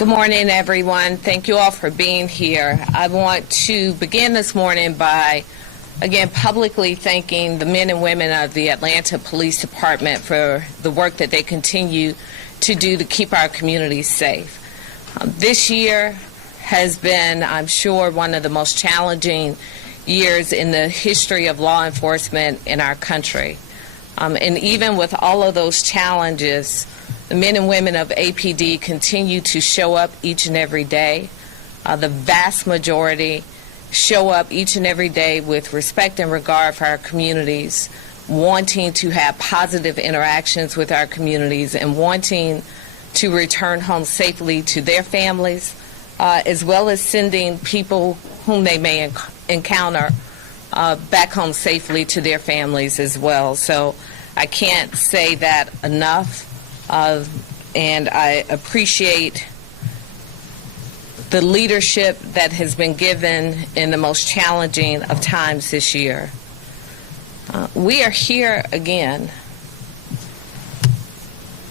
Good morning, everyone. Thank you all for being here. I want to begin this morning by, again, publicly thanking the men and women of the Atlanta Police Department for the work that they continue to do to keep our communities safe. This year has been, I'm sure, one of the most challenging years in the history of law enforcement in our country. And even with all of those challenges, the men and women of APD continue to show up each and every day. The vast majority show up each and every day with respect and regard for our communities, wanting to have positive interactions with our communities and wanting to return home safely to their families, as well as sending people whom they may encounter back home safely to their families as well. So I can't say that enough. And I appreciate the leadership that has been given in the most challenging of times this year. We are here again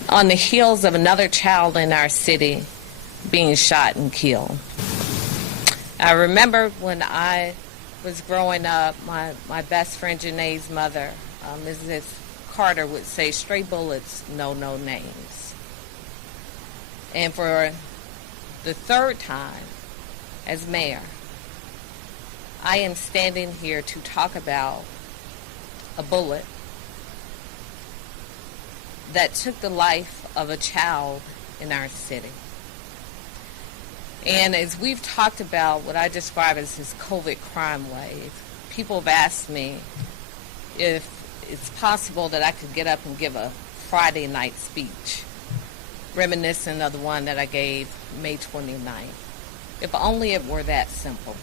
on the heels of another child in our city being shot and killed. I remember when I was growing up, my best friend Janae's mother, Mrs. Carter, would say, "Stray bullets know no names." And for the third time as mayor, I am standing here to talk about a bullet that took the life of a child in our city. And as we've talked about what I describe as this COVID crime wave, people have asked me if it's possible that I could get up and give a Friday night speech, reminiscent of the one that I gave May 29th. If only it were that simple.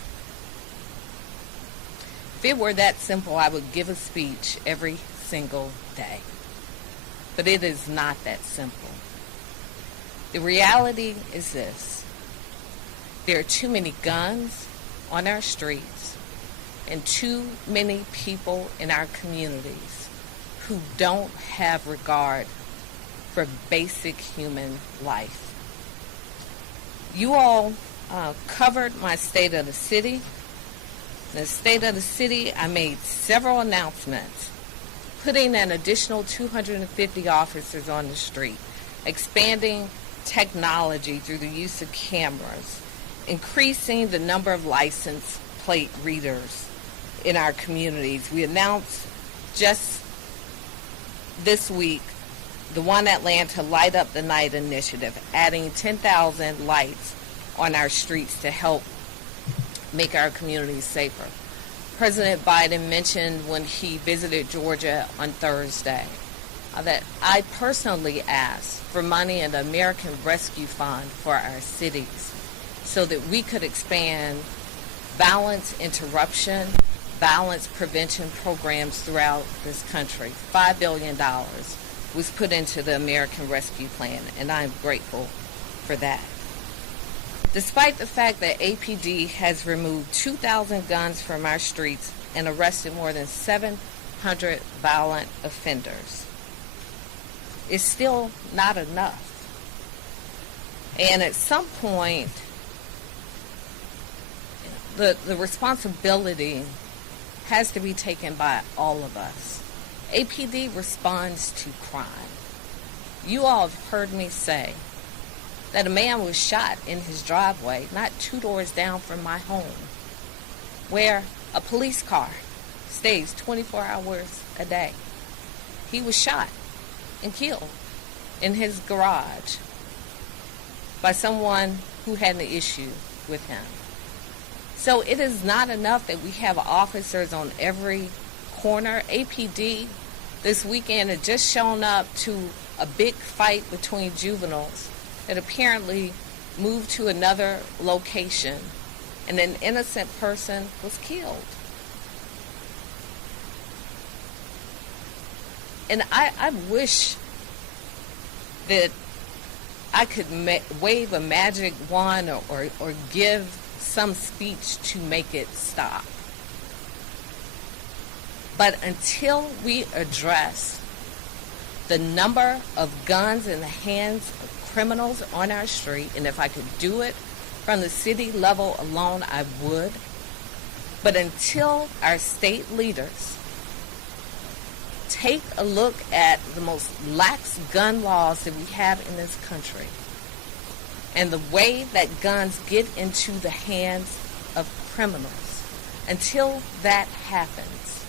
If it were that simple, I would give a speech every single day. But it is not that simple. The reality is this: there are too many guns on our streets and too many people in our communities who don't have regard for basic human life. You all covered my State of the City. In the State of the City, I made several announcements, putting an additional 250 officers on the street, expanding technology through the use of cameras, increasing the number of license plate readers in our communities. We announced just this week the One Atlanta Light Up the Night initiative, adding 10,000 lights on our streets to help make our communities safer. President Biden mentioned when he visited Georgia on Thursday that I personally asked for money in the American Rescue Fund for our cities so that we could expand violence interruption, violence prevention programs throughout this country. $5 billion was put into the American Rescue Plan, and I'm grateful for that. Despite the fact that APD has removed 2,000 guns from our streets and arrested more than 700 violent offenders, it's still not enough. And at some point, the responsibility has to be taken by all of us. APD responds to crime. You all have heard me say that a man was shot in his driveway, not 2 doors down from my home, where a police car stays 24 hours a day. He was shot and killed in his garage by someone who had an issue with him. So it is not enough that we have officers on every corner. APD this weekend had just shown up to a big fight between juveniles that apparently moved to another location, and an innocent person was killed. And I wish that I could wave a magic wand or give some speech to make it stop. But until we address the number of guns in the hands of criminals on our street, and if I could do it from the city level alone, I would. But until our state leaders take a look at the most lax gun laws that we have in this country and the way that guns get into the hands of criminals, until that happens,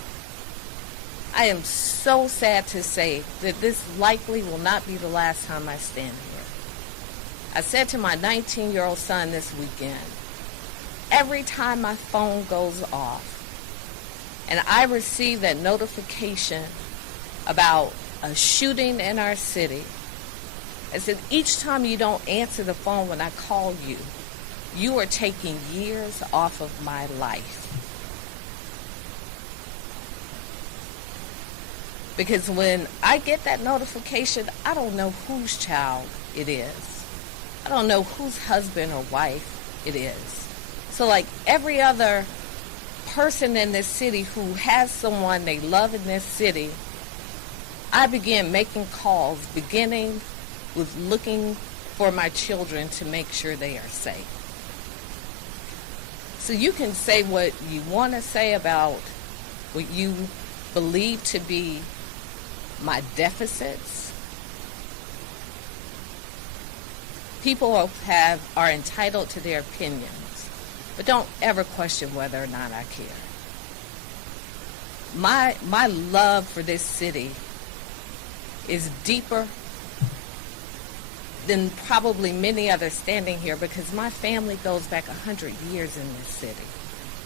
I am so sad to say that this likely will not be the last time I stand here. I said to my 19-year-old son this weekend, every time my phone goes off and I receive that notification about a shooting in our city, I said, each time you don't answer the phone when I call you, you are taking years off of my life. Because when I get that notification, I don't know whose child it is. I don't know whose husband or wife it is. So like every other person in this city who has someone they love in this city, I began making calls, beginning with looking for my children to make sure they are safe. So you can say what you want to say about what you believe to be my deficits. People are entitled to their opinions, but don't ever question whether or not I care. My love for this city is deeper than probably many others standing here, because my family goes back 100 years in this city.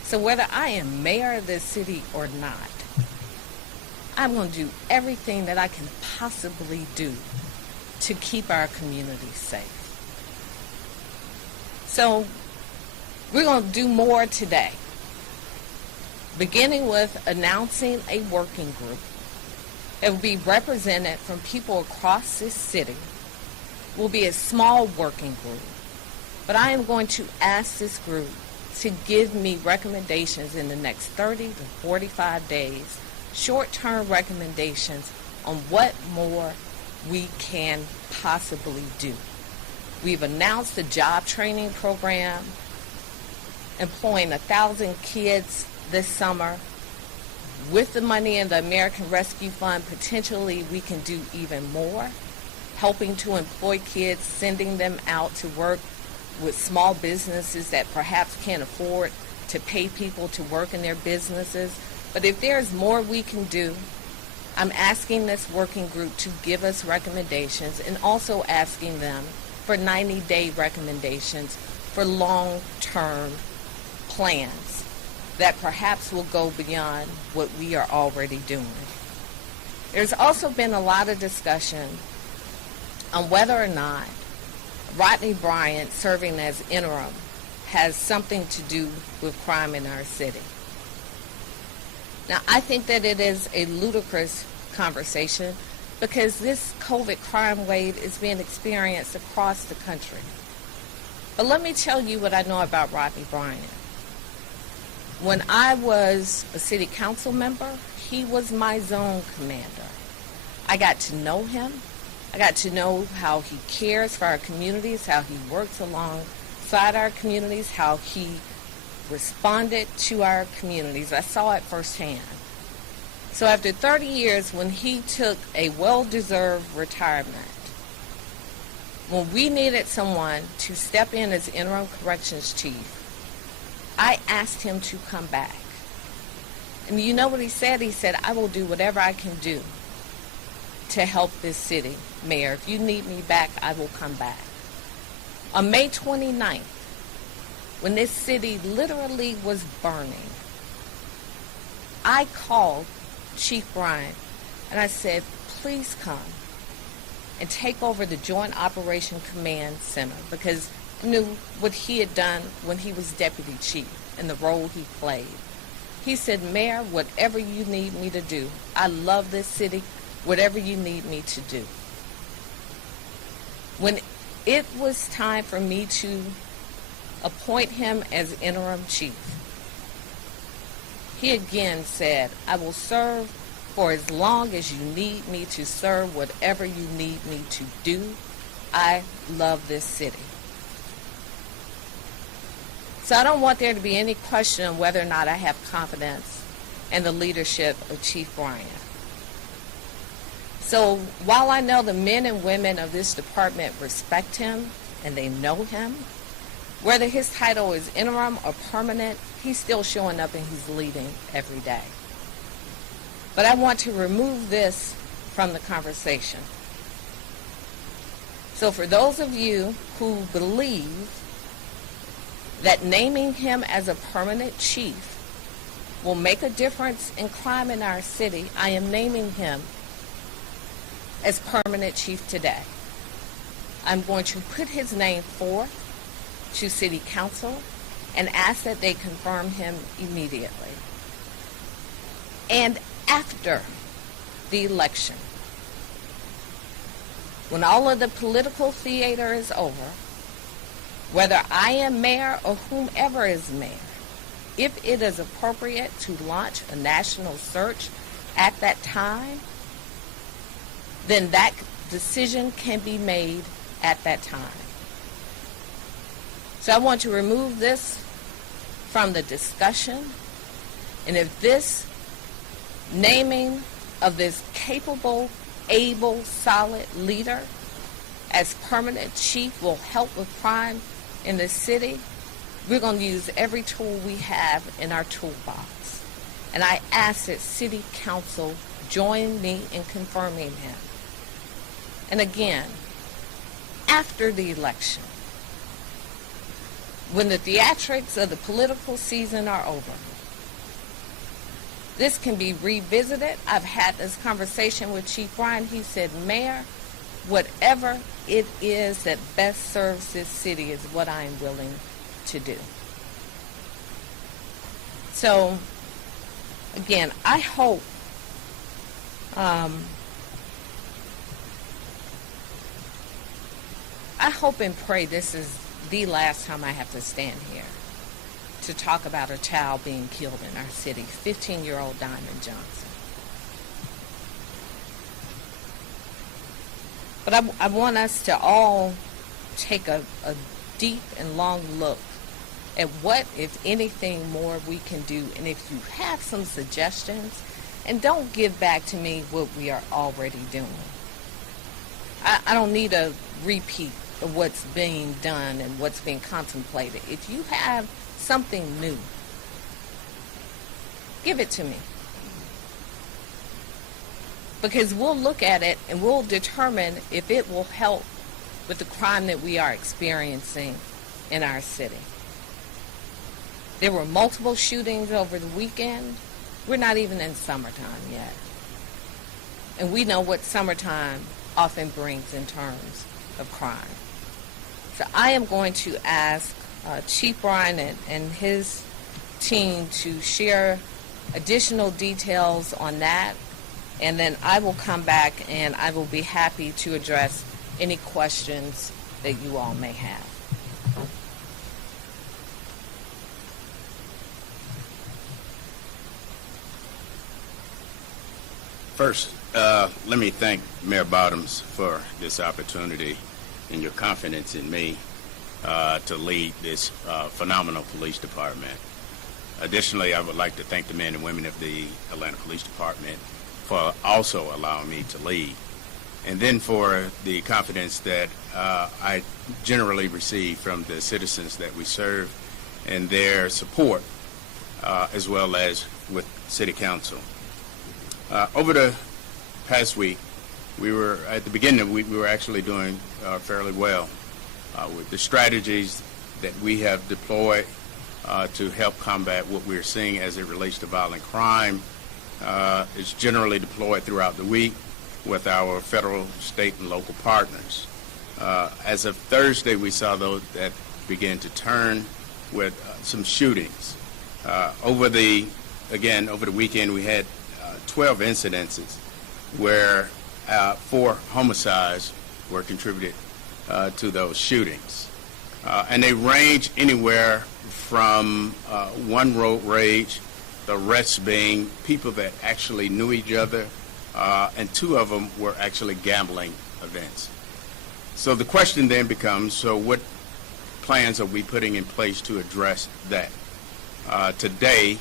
So whether I am mayor of this city or not, I'm going to do everything that I can possibly do to keep our community safe. So we're going to do more today, beginning with announcing a working group that will be represented from people across this city. Will be a small working group, but I am going to ask this group to give me recommendations in the next 30 to 45 days, short-term recommendations on what more we can possibly do. We've announced a job training program, employing 1,000 kids this summer. With the money in the American Rescue Fund, potentially we can do even more, helping to employ kids, sending them out to work with small businesses that perhaps can't afford to pay people to work in their businesses. But if there's more we can do, I'm asking this working group to give us recommendations, and also asking them for 90-day recommendations for long-term plans that perhaps will go beyond what we are already doing. There's also been a lot of discussion on whether or not Rodney Bryant serving as interim has something to do with crime in our city. Now, I think that it is a ludicrous conversation, because this COVID crime wave is being experienced across the country. But let me tell you what I know about Rodney Bryant. When I was a city council member, he was my zone commander. I got to know him. I got to know how he cares for our communities, how he works alongside our communities, how he responded to our communities. I saw it firsthand. So after 30 years, when he took a well-deserved retirement, when we needed someone to step in as interim corrections chief, I asked him to come back. And you know what he said? He said, I will do whatever I can do to help this city, Mayor. If you need me back, I will come back. On May 29th, when this city literally was burning, I called Chief Bryant and I said, please come and take over the Joint Operation Command Center, because I knew what he had done when he was deputy chief and the role he played. He said, Mayor, whatever you need me to do, I love this city, whatever you need me to do. When it was time for me to appoint him as interim chief, he again said, I will serve for as long as you need me to serve, whatever you need me to do. I love this city. So I don't want there to be any question on whether or not I have confidence in the leadership of Chief Bryant. So while I know the men and women of this department respect him and they know him, whether his title is interim or permanent, he's still showing up and he's leading every day. But I want to remove this from the conversation. So for those of you who believe that naming him as a permanent chief will make a difference in crime in our city, I am naming him as permanent chief today. I'm going to put his name forth to City Council and ask that they confirm him immediately. And after the election, when all of the political theater is over, whether I am mayor or whomever is mayor, if it is appropriate to launch a national search at that time, then that decision can be made at that time. So I want to remove this from the discussion. And if this naming of this capable, able, solid leader as permanent chief will help with crime in the city, we're going to use every tool we have in our toolbox. And I ask that City Council join me in confirming him. And again, after the election, when the theatrics of the political season are over, this can be revisited. I've had this conversation with Chief Bryant. He said, Mayor, whatever it is that best serves this city is what I am willing to do. So, again, I hope and pray this is the last time I have to stand here to talk about a child being killed in our city, 15-year-old Diamond Johnson. But I want us to all take a deep and long look at what, if anything, more we can do. And if you have some suggestions, and don't give back to me what we are already doing. I don't need a repeat of what's being done and what's being contemplated. If you have something new, give it to me. Because we'll look at it and we'll determine if it will help with the crime that we are experiencing in our city. There were multiple shootings over the weekend. We're not even in summertime yet. And we know what summertime often brings in terms of crime. So I am going to ask Chief Bryant and his team to share additional details on that, and then I will come back and I will be happy to address any questions that you all may have. First, let me thank Mayor Bottoms for this opportunity and your confidence in me to lead this phenomenal police department. Additionally, I would like to thank the men and women of the Atlanta Police Department for also allowing me to lead, and then for the confidence that I generally receive from the citizens that we serve and their support, as well as with City Council. Over the past week, we were, at the beginning of the week, we were actually doing fairly well with the strategies that we have deployed to help combat what we're seeing as it relates to violent crime. It's generally deployed throughout the week with our federal, state, and local partners. As of Thursday, we saw those that begin to turn with some shootings. Over the weekend, we had 12 incidences where 4 homicides were contributed to those shootings. And they range anywhere from one road rage, the rest being people that actually knew each other, and 2 of them were actually gambling events. So the question then becomes, so what plans are we putting in place to address that? Today,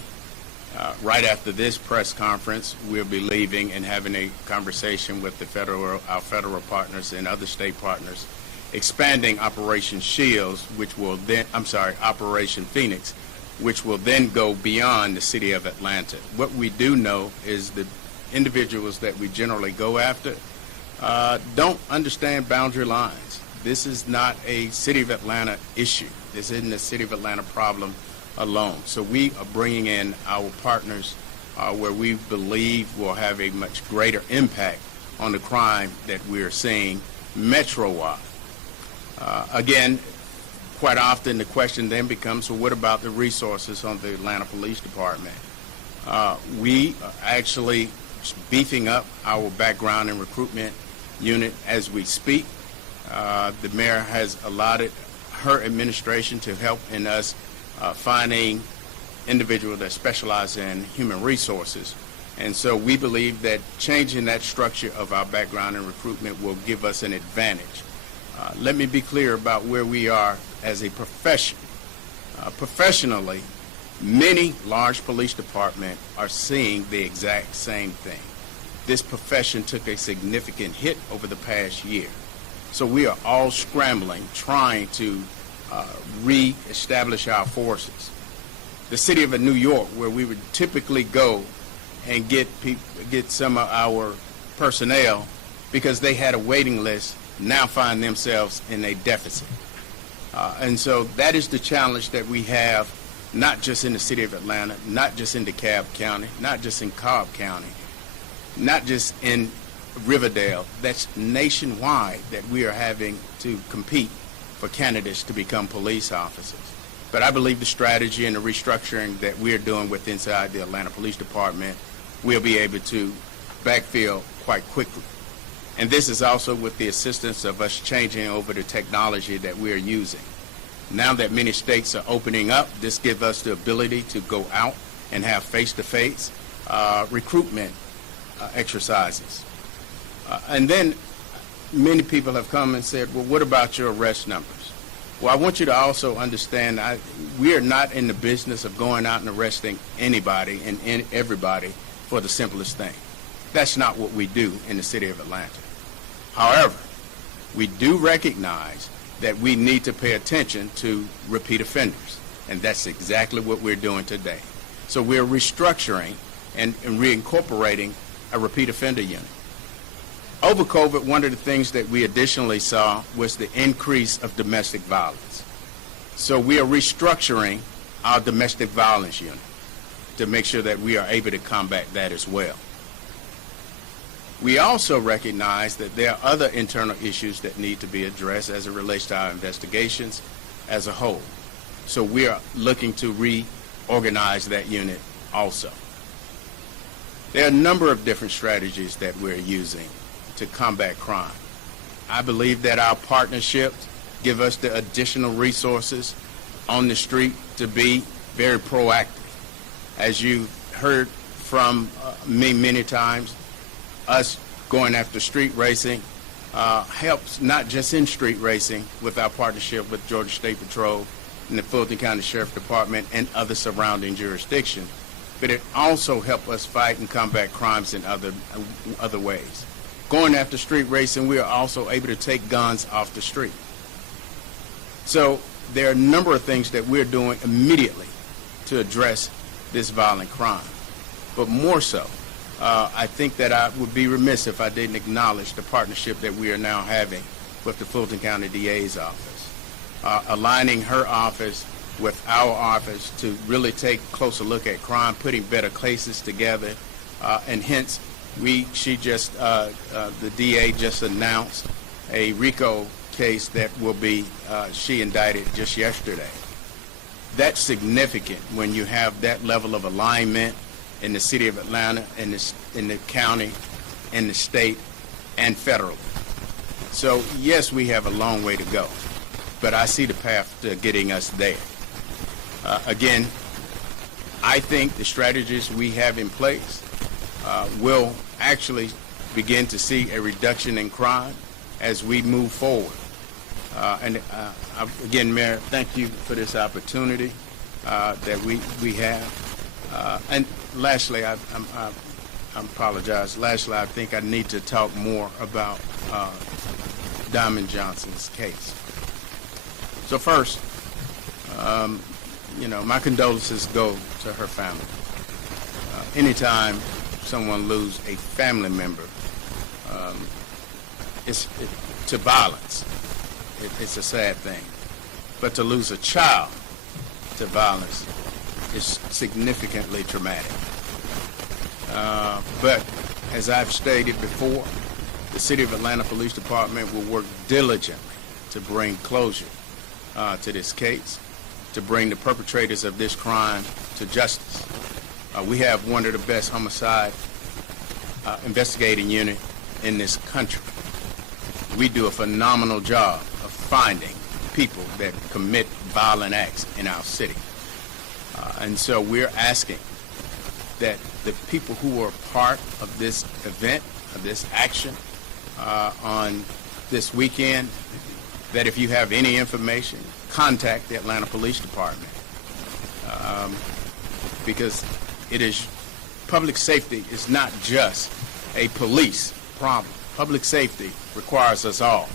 right after this press conference, we'll be leaving and having a conversation with our federal partners and other state partners, expanding Operation Shields, Operation Phoenix, which will then go beyond the city of Atlanta. What we do know is the individuals that we generally go after don't understand boundary lines. This is not a city of Atlanta issue. This isn't a city of Atlanta problem alone. So we are bringing in our partners where we believe will have a much greater impact on the crime that we're seeing metro-wide. Again, quite often the question then becomes, well, what about the resources on the Atlanta Police Department? We are actually beefing up our background and recruitment unit as we speak. The mayor has allotted her administration to help in us finding individuals that specialize in human resources. And so we believe that changing that structure of our background and recruitment will give us an advantage. Let me be clear about where we are as a profession. Professionally, many large police departments are seeing the exact same thing. This profession took a significant hit over the past year. So we are all scrambling, trying to re-establish our forces. The city of New York, where we would typically go and get some of our personnel because they had a waiting list, now find themselves in a deficit. And so that is the challenge that we have, not just in the city of Atlanta, not just in DeKalb County, not just in Cobb County, not just in Riverdale. That's nationwide that we are having to compete for candidates to become police officers. But I believe the strategy and the restructuring that we're doing with inside the Atlanta Police Department, we'll be able to backfill quite quickly. And this is also with the assistance of us changing over the technology that we're using. Now that many states are opening up, this gives us the ability to go out and have face-to-face recruitment exercises. And then many people have come and said, well, what about your arrest numbers? Well, I want you to also understand we are not in the business of going out and arresting anybody and everybody for the simplest thing. That's not what we do in the city of Atlanta. However, we do recognize that we need to pay attention to repeat offenders, and that's exactly what we're doing today. So we're restructuring and reincorporating a repeat offender unit. Over COVID, one of the things that we additionally saw was the increase of domestic violence. So we are restructuring our domestic violence unit to make sure that we are able to combat that as well. We also recognize that there are other internal issues that need to be addressed as it relates to our investigations as a whole. So we are looking to reorganize that unit also. There are a number of different strategies that we're using to combat crime. I believe that our partnerships give us the additional resources on the street to be very proactive. As you heard from me many times, us going after street racing helps not just in street racing with our partnership with Georgia State Patrol and the Fulton County Sheriff Department and other surrounding jurisdictions, but it also helps us fight and combat crimes in other ways. Going after street racing, we are also able to take guns off the street. So there are a number of things that we're doing immediately to address this violent crime. But more so, I think that I would be remiss if I didn't acknowledge the partnership that we are now having with the Fulton County DA's office, aligning her office with our office to really take a closer look at crime, putting better cases together, and hence the DA just announced a RICO case that will be she indicted just yesterday. That's significant when you have that level of alignment in the city of Atlanta, in the county, in the state, and federally. So yes, we have a long way to go, but I see the path to getting us there. Again, I think the strategies we have in place will actually begin to see a reduction in crime. as we move forward. Again, Mayor, thank you for this opportunity that we have. And lastly, I apologize. Lastly, I think I need to talk more about Diamond Johnson's case. So first, my condolences go to her family. Anytime someone loses a family member, to violence, it's a sad thing. But to lose a child to violence is significantly traumatic. But as I've stated before, the City of Atlanta Police Department will work diligently to bring closure to this case, to bring the perpetrators of this crime to justice. We have one of the best homicide investigating unit in this country. We do a phenomenal job of finding people that commit violent acts in our city. And so we're asking that the people who are part of this event, of this action on this weekend, that if you have any information, contact the Atlanta Police Department. Because public safety is not just a police problem. Public safety requires us all.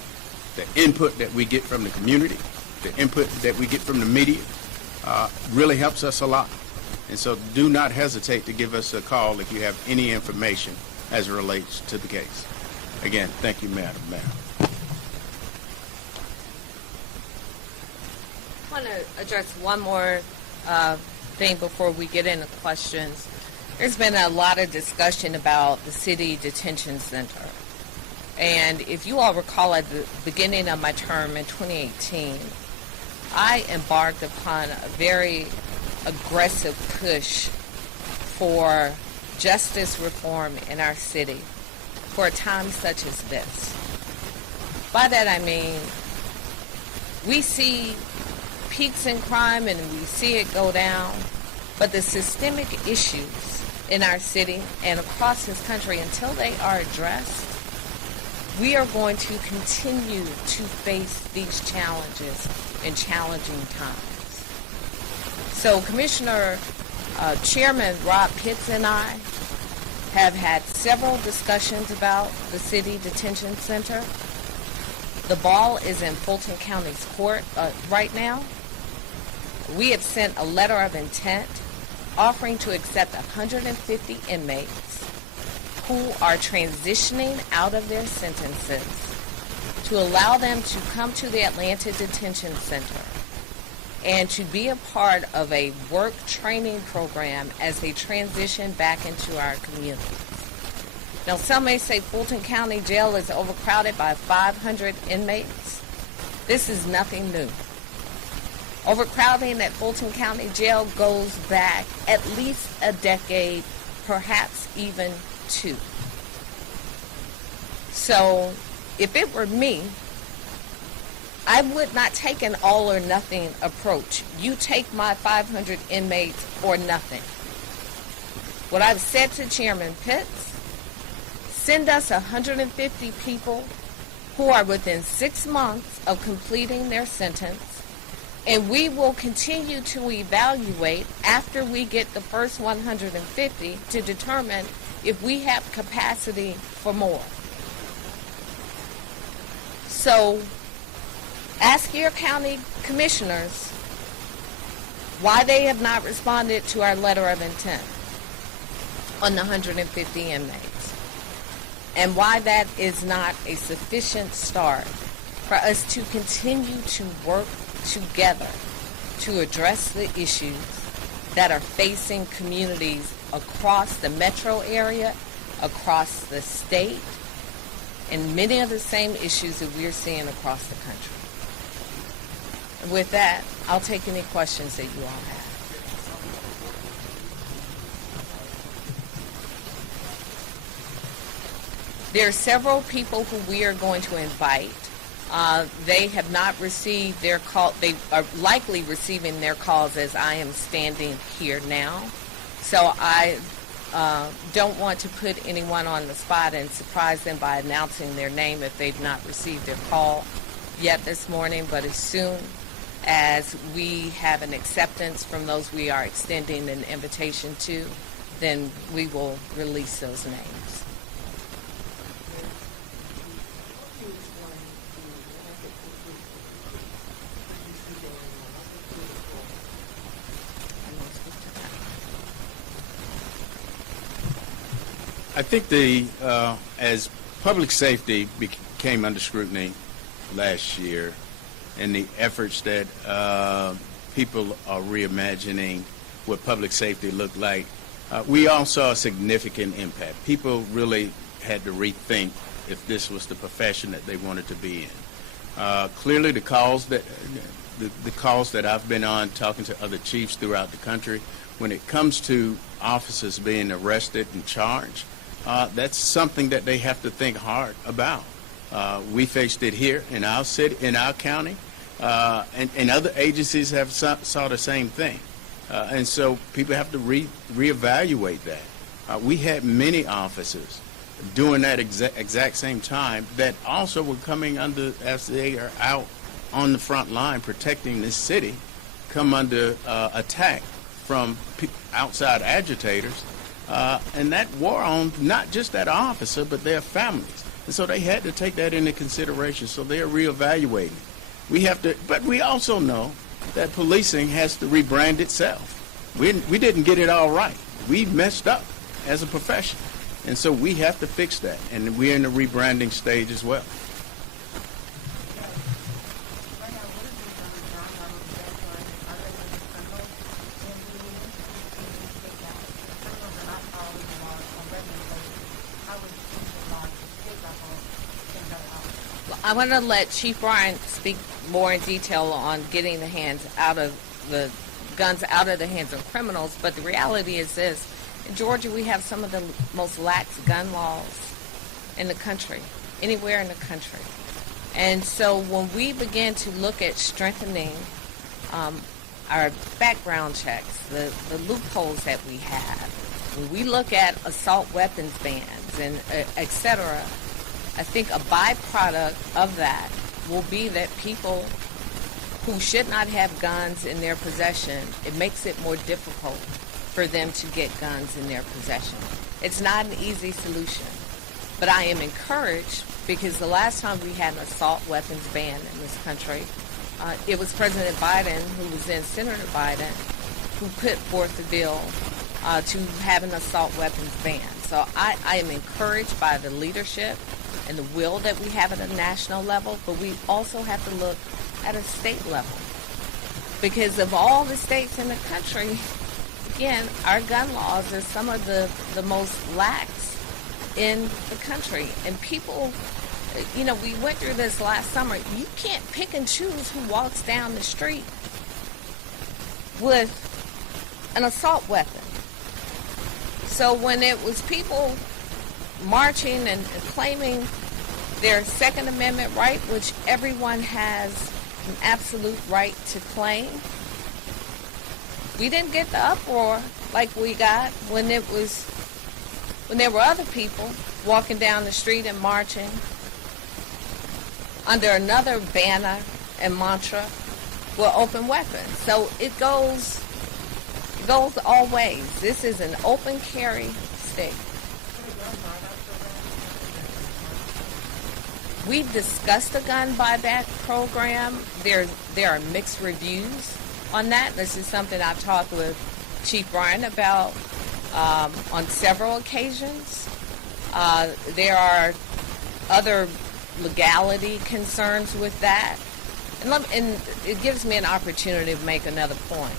The input that we get from the community, the input that we get from the media, really helps us a lot. And so do not hesitate to give us a call if you have any information as it relates to the case. Again, thank you, Madam Mayor. I want to address one more thing before we get into questions. There's been a lot of discussion about the City Detention Center. And if you all recall, at the beginning of my term in 2018, I embarked upon a very aggressive push for justice reform in our city for a time such as this. By that I mean, we see peaks in crime and we see it go down, but the systemic issues in our city and across this country, until they are addressed, we are going to continue to face these challenges in challenging times. So Chairman Rob Pitts and I have had several discussions about the City Detention Center. The ball is in Fulton County's court right now. We have sent a letter of intent offering to accept 150 inmates who are transitioning out of their sentences to allow them to come to the Atlanta Detention Center and to be a part of a work training program as they transition back into our community. Now, some may say Fulton County Jail is overcrowded by 500 inmates. This is nothing new. Overcrowding at Fulton County Jail goes back at least a decade, perhaps even two. So if it were me, I would not take an all or nothing approach. You take my 500 inmates or nothing. What I've said to Chairman Pitts, send us 150 people who are within 6 months of completing their sentence, and we will continue to evaluate after we get the first 150 to determine if we have capacity for more. So ask your county commissioners why they have not responded to our letter of intent on the 150 inmates, and why that is not a sufficient start for us to continue to work together to address the issues that are facing communities across the metro area, across the state, and many of the same issues that we're seeing across the country. And with that, I'll take any questions that you all have. There are several people who we are going to invite. They have not received their call. They are likely receiving their calls as I am standing here now. So I don't want to put anyone on the spot and surprise them by announcing their name if they've not received their call yet this morning, but as soon as we have an acceptance from those we are extending an invitation to, then we will release those names. I think as public safety came under scrutiny last year, and the efforts that people are reimagining what public safety looked like, we all saw a significant impact. People really had to rethink if this was the profession that they wanted to be in. Clearly, the calls that I've been on talking to other chiefs throughout the country, when it comes to officers being arrested and charged, that's something that they have to think hard about. We faced it here in our city, in our county, and other agencies have saw the same thing. And so people have to reevaluate that. We had many officers during that exact same time that also were coming under, as they are out on the front line protecting this city, come under attack from outside agitators. And that wore on not just that officer, but their families. And so they had to take that into consideration. So they're reevaluating. We have to, but we also know that policing has to rebrand itself. We didn't get it all right. We messed up as a profession. And so we have to fix that. And we're in the rebranding stage as well. I want to let Chief Ryan speak more in detail on getting the guns out of the hands of criminals, but the reality is this. In Georgia, we have some of the most lax gun laws in the country, anywhere in the country. And so when we begin to look at strengthening our background checks, the loopholes that we have, when we look at assault weapons bans and et cetera, I think a byproduct of that will be that people who should not have guns in their possession, it makes it more difficult for them to get guns in their possession. It's not an easy solution, but I am encouraged because the last time we had an assault weapons ban in this country, it was President Biden, who was then Senator Biden, who put forth the bill to have an assault weapons ban. So I am encouraged by the leadership and the will that we have at a national level, but we also have to look at a state level. Because of all the states in the country, again, our gun laws are some of the most lax in the country. And people, we went through this last summer. You can't pick and choose who walks down the street with an assault weapon. So when it was people marching and claiming their Second Amendment right, which everyone has an absolute right to claim, we didn't get the uproar like we got when there were other people walking down the street and marching under another banner and mantra with open weapons. So it goes all ways. This is an open carry state. We've discussed the gun buyback program. There are mixed reviews on that. This is something I've talked with Chief Ryan about on several occasions. There are other legality concerns with that. And it gives me an opportunity to make another point.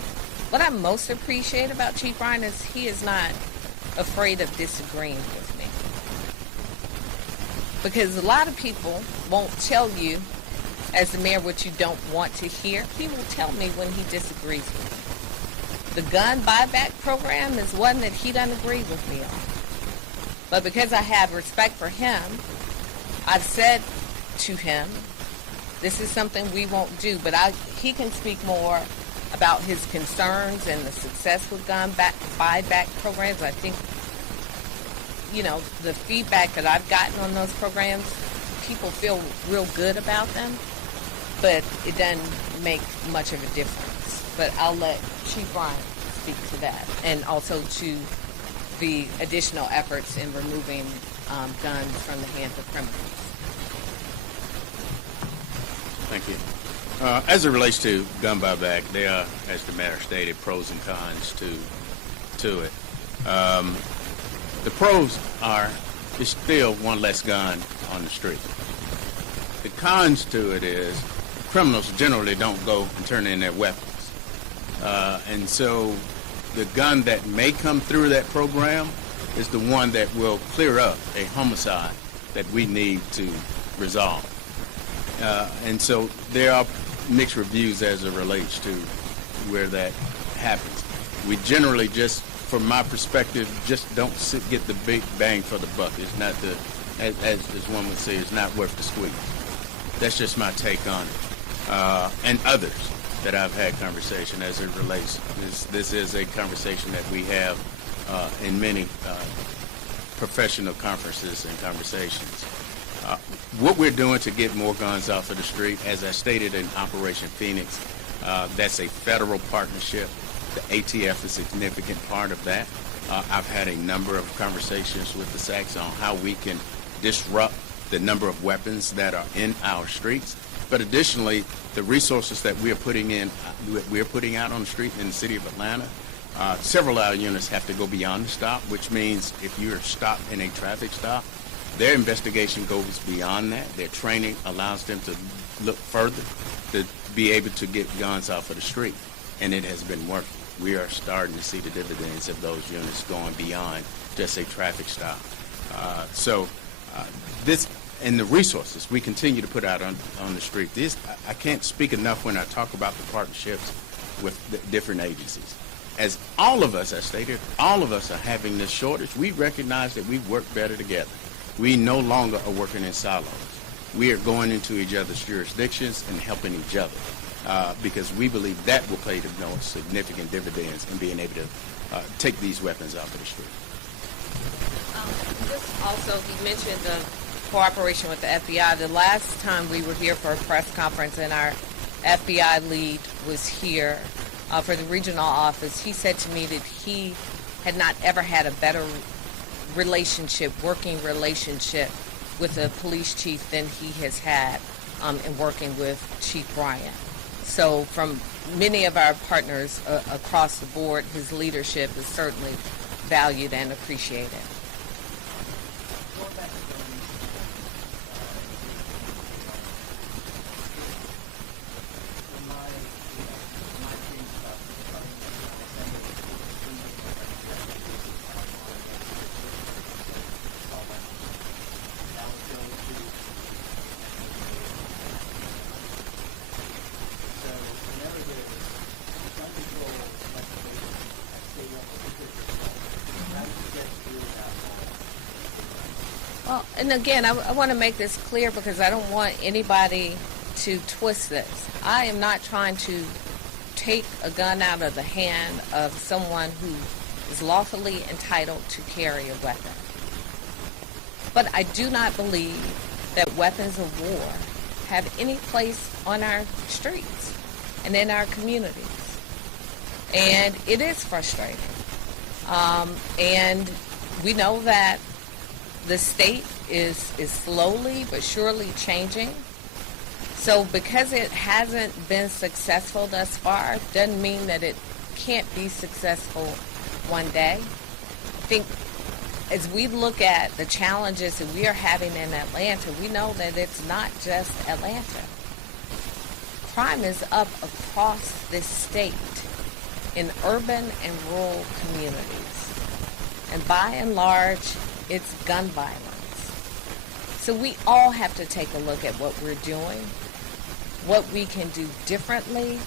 What I most appreciate about Chief Ryan is he is not afraid of disagreeing with me. Because a lot of people won't tell you, as the mayor, what you don't want to hear. He will tell me when he disagrees with me. The gun buyback program is one that he doesn't agree with me on. But because I have respect for him, I've said to him, this is something we won't do. But he can speak more about his concerns and the success with gun buyback programs. I think the feedback that I've gotten on those programs, people feel real good about them, but it doesn't make much of a difference. But I'll let Chief Bryant speak to that, and also to the additional efforts in removing guns from the hands of criminals. Thank you. As it relates to gun buyback, there are, as the mayor stated, pros and cons to it. The pros are there's still one less gun on the street. The cons to it is criminals generally don't go and turn in their weapons. And so the gun that may come through that program is the one that will clear up a homicide that we need to resolve. And so there are mixed reviews as it relates to where that happens. We generally just, from my perspective, just don't get the big bang for the buck. It's not as one would say, it's not worth the squeeze. That's just my take on it. And others that I've had conversation as it relates. This is a conversation that we have in many professional conferences and conversations. What we're doing to get more guns off of the street, as I stated in Operation Phoenix, that's a federal partnership. The ATF is a significant part of that. I've had a number of conversations with the SACs on how we can disrupt the number of weapons that are in our streets. But additionally, the resources that we're putting out on the street in the city of Atlanta, several of our units have to go beyond the stop, which means if you're stopped in a traffic stop, their investigation goes beyond that. Their training allows them to look further, to be able to get guns off of the street, and it has been working. We are starting to see the dividends of those units going beyond just a traffic stop. This and the resources we continue to put out on the street. I can't speak enough when I talk about the partnerships with the different agencies. As all of us, I stated, all of us are having this shortage. We recognize that we work better together. We no longer are working in silos. We are going into each other's jurisdictions and helping each other because we believe that will pay the most significant dividends in being able to take these weapons off of the street. Just also, he mentioned the cooperation with the FBI. The last time we were here for a press conference and our FBI lead was here for the regional office, he said to me that he had not ever had a better working relationship with the police chief than he has had in working with Chief Bryant. So from many of our partners across the board, his leadership is certainly valued and appreciated. Well, and again, I want to make this clear because I don't want anybody to twist this. I am not trying to take a gun out of the hand of someone who is lawfully entitled to carry a weapon. But I do not believe that weapons of war have any place on our streets and in our communities. And it is frustrating. And we know that the state is slowly but surely changing. So because it hasn't been successful thus far, doesn't mean that it can't be successful one day. I think as we look at the challenges that we are having in Atlanta, we know that it's not just Atlanta. Crime is up across this state in urban and rural communities. And by and large, it's gun violence. So we all have to take a look at what we're doing, what we can do differently,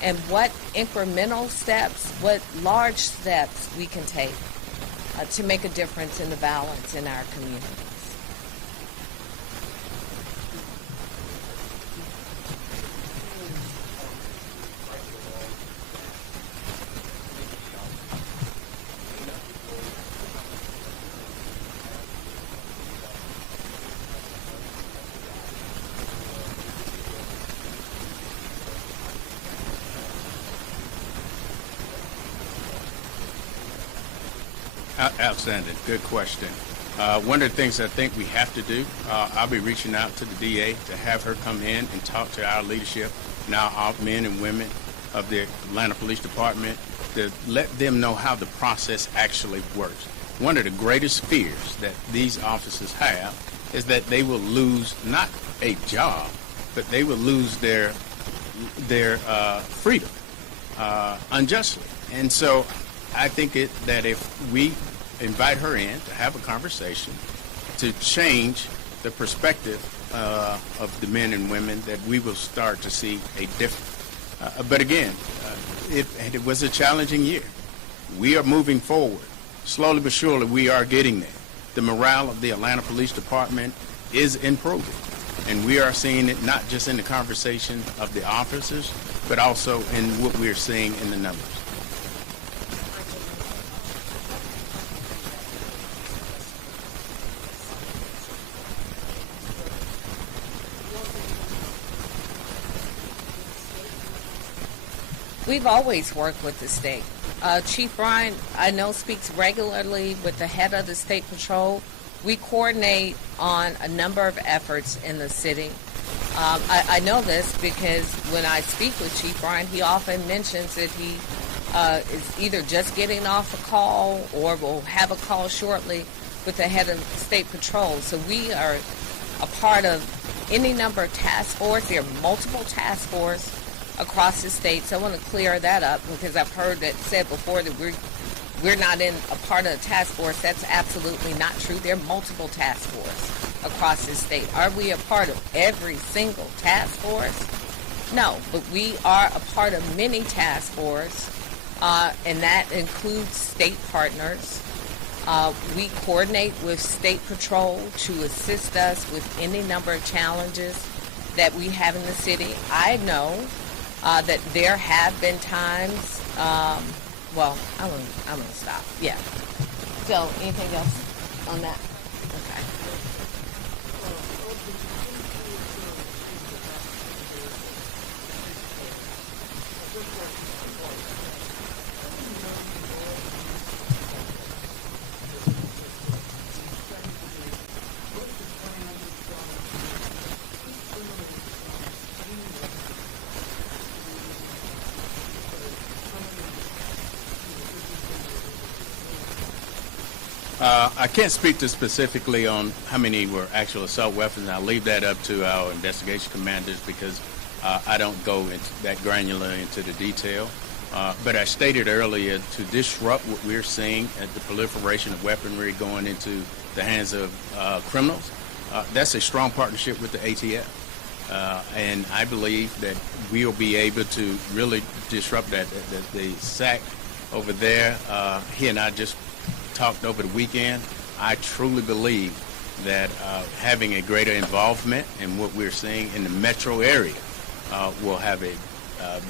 and what incremental steps, what large steps we can take to make a difference in the balance in our communities. Outstanding. Good question. One of the things I think we have to do, I'll be reaching out to the DA to have her come in and talk to our leadership, now our men and women of the Atlanta Police Department, to let them know how the process actually works. One of the greatest fears that these officers have is that they will lose not a job, but they will lose their freedom unjustly. And so I think that if we invite her in to have a conversation to change the perspective of the men and women, that we will start to see a difference. But again, it was a challenging year. We are moving forward. Slowly but surely, we are getting there. The morale of the Atlanta Police Department is improving. And we are seeing it not just in the conversation of the officers, but also in what we're seeing in the numbers. We've always worked with the state. Chief Bryan, I know, speaks regularly with the head of the State Patrol. We coordinate on a number of efforts in the city. I know this because when I speak with Chief Bryan, he often mentions that he is either just getting off a call or will have a call shortly with the head of State Patrol. So we are a part of any number of task force. There are multiple task force across the state. So I want to clear that up because I've heard that said before that we're not in a part of the task force. That's absolutely not true. There are multiple task force across the state. Are we a part of every single task force? No, but we are a part of many task force, and that includes state partners. We coordinate with State Patrol to assist us with any number of challenges that we have in the city. I know that there have been times, well, I'm gonna stop. Yeah. So, anything else on that? Okay. I can't speak to specifically on how many were actual assault weapons. I'll leave that up to our investigation commanders because I don't go into that granular into the detail. But I stated earlier, to disrupt what we're seeing at the proliferation of weaponry going into the hands of criminals, that's a strong partnership with the ATF. And I believe that we'll be able to really disrupt that. The SAC over there, he and I just talked over the weekend. I truly believe that having a greater involvement in what we're seeing in the metro area will have a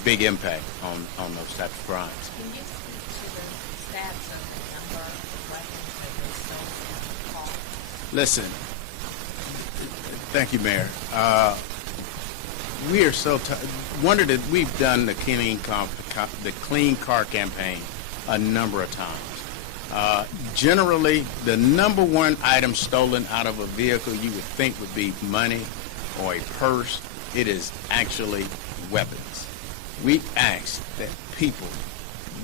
big impact on those types of crimes. Can you speak to the stats of the number of weapons that they stole? Listen, thank you, Mayor. We are so we've done the clean car campaign a number of times. Generally, the number one item stolen out of a vehicle you would think would be money or a purse. It is actually weapons. We ask that people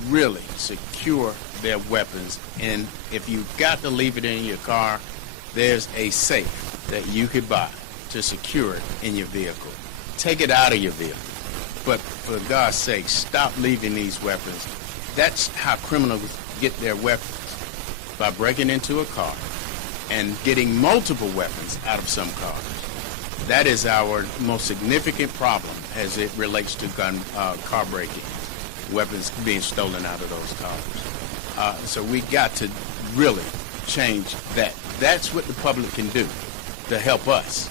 really secure their weapons, and if you've got to leave it in your car, there's a safe that you could buy to secure it in your vehicle. Take it out of your vehicle. But for God's sake, stop leaving these weapons. That's how criminals get their weapons, by breaking into a car and getting multiple weapons out of some cars. That is our most significant problem as it relates to car breaking, weapons being stolen out of those cars. So we got to really change that. That's what the public can do to help us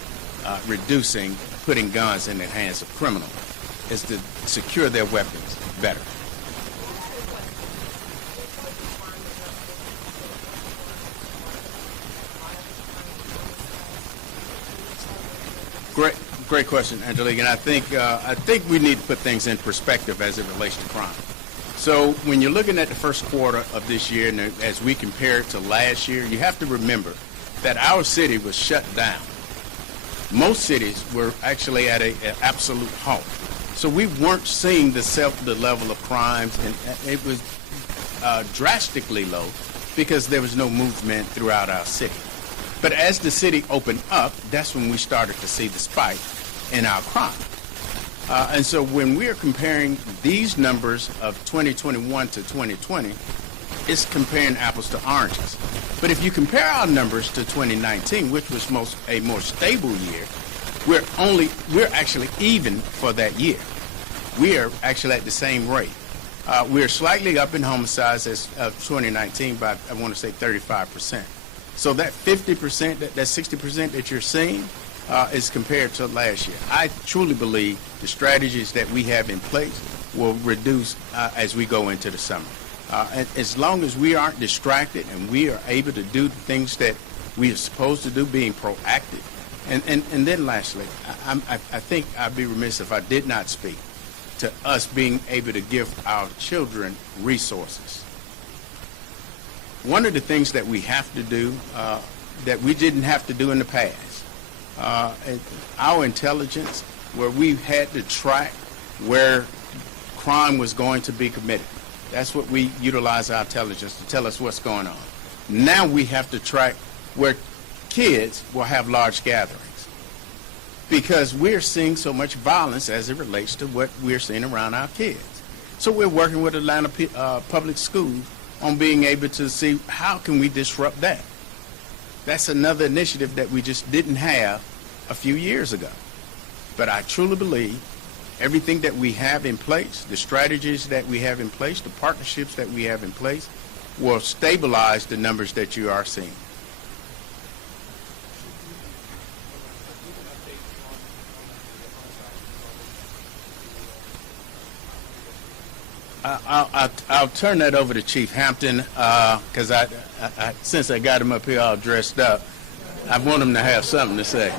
reducing putting guns in the hands of criminals, is to secure their weapons better. Great question, Angelique, and I think we need to put things in perspective as it relates to crime. So when you're looking at the first quarter of this year, and as we compare it to last year, you have to remember that our city was shut down. Most cities were actually at an absolute halt. So we weren't seeing the level of crimes, and it was drastically low because there was no movement throughout our city. But as the city opened up, that's when we started to see the spike in our crime. And so when we are comparing these numbers of 2021 to 2020, it's comparing apples to oranges. But if you compare our numbers to 2019, which was a more stable year, we're actually even for that year. We are actually at the same rate. We're slightly up in homicides as of 2019 by, I want to say, 35%. So that 50%, that 60% that you're seeing is compared to last year. I truly believe the strategies that we have in place will reduce as we go into the summer. As long as we aren't distracted and we are able to do the things that we are supposed to do, being proactive. And then lastly, I think I'd be remiss if I did not speak to us being able to give our children resources. One of the things that we have to do that we didn't have to do in the past, our intelligence, where we had to track where crime was going to be committed. That's what we utilize our intelligence to tell us what's going on. Now we have to track where kids will have large gatherings, because we're seeing so much violence as it relates to what we're seeing around our kids. So we're working with Atlanta Public Schools on being able to see how can we disrupt that. That's another initiative that we just didn't have a few years ago. But I truly believe everything that we have in place, the strategies that we have in place, the partnerships that we have in place, will stabilize the numbers that you are seeing. I'll turn that over to Chief Hampton, because since I got him up here all dressed up, I want him to have something to say.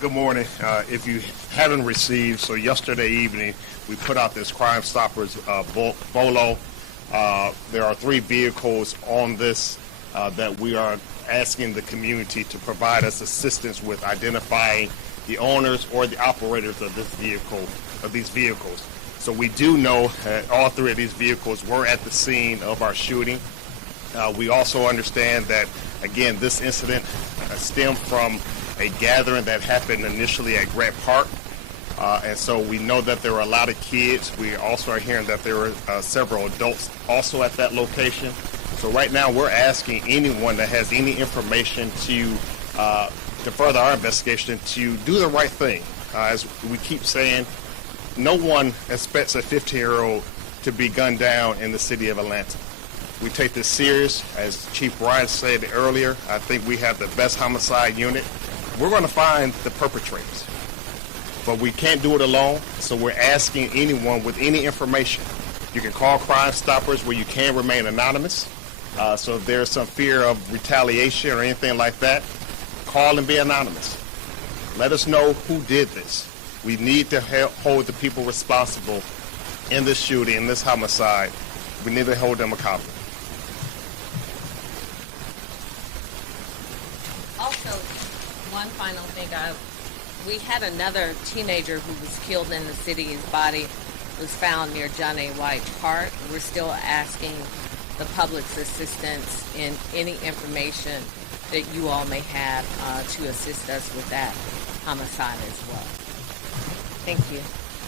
Good morning. If you haven't received, so yesterday evening we put out this Crime Stoppers bolo. There are 3 vehicles on this that we are asking the community to provide us assistance with identifying the owners or the operators of these vehicles. So we do know that all 3 of these vehicles were at the scene of our shooting. We also understand that, again, this incident stemmed from a gathering that happened initially at Grant Park. And so we know that there were a lot of kids. We also are hearing that there were several adults also at that location. So right now we're asking anyone that has any information to further our investigation to do the right thing. As we keep saying, no one expects a 15-year-old to be gunned down in the city of Atlanta. We take this serious. As Chief Bryan said earlier, I think we have the best homicide unit. We're going to find the perpetrators, but we can't do it alone. So we're asking anyone with any information. You can call Crime Stoppers, where you can remain anonymous. So if there's some fear of retaliation or anything like that, call and be anonymous. Let us know who did this. We need to hold the people responsible in this shooting, in this homicide. We need to hold them accountable. Also, one final thing, we had another teenager who was killed in the city. His body was found near John A. White Park. We're still asking the public's assistance in any information that you all may have to assist us with that homicide as well. Thank you.